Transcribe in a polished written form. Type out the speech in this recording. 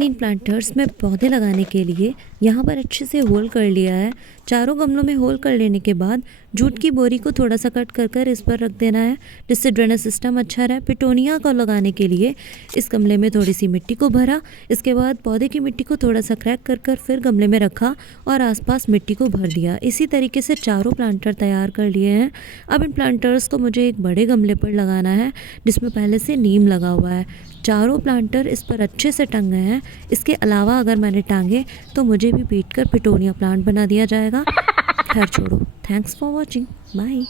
Hanging planters में पौधे लगाने के लिए यहाँ पर अच्छे से होल कर लिया है। चारों गमलों में होल कर लेने के बाद जूट की बोरी को थोड़ा सा कट कर कर इस पर रख देना है, जिससे ड्रेनेज सिस्टम अच्छा रहे। पिटोनिया को लगाने के लिए इस गमले में थोड़ी सी मिट्टी को भरा, इसके बाद पौधे की मिट्टी को थोड़ा सा क्रैक कर कर फिर गमले में रखा और आसपास मिट्टी को भर दिया। इसी तरीके से चारों प्लांटर तैयार कर लिए हैं। अब इन प्लांटर्स को मुझे एक बड़े गमले पर लगाना है जिसमें पहले से नीम लगा हुआ है। चारों प्लांटर इस पर अच्छे से टंग गए हैं। इसके अलावा अगर मैंने टांगे तो मुझे भी पीट कर पिटोनिया प्लांट बना दिया जाएगा। खैर छोड़ो, थैंक्स फॉर वॉचिंग, बाय।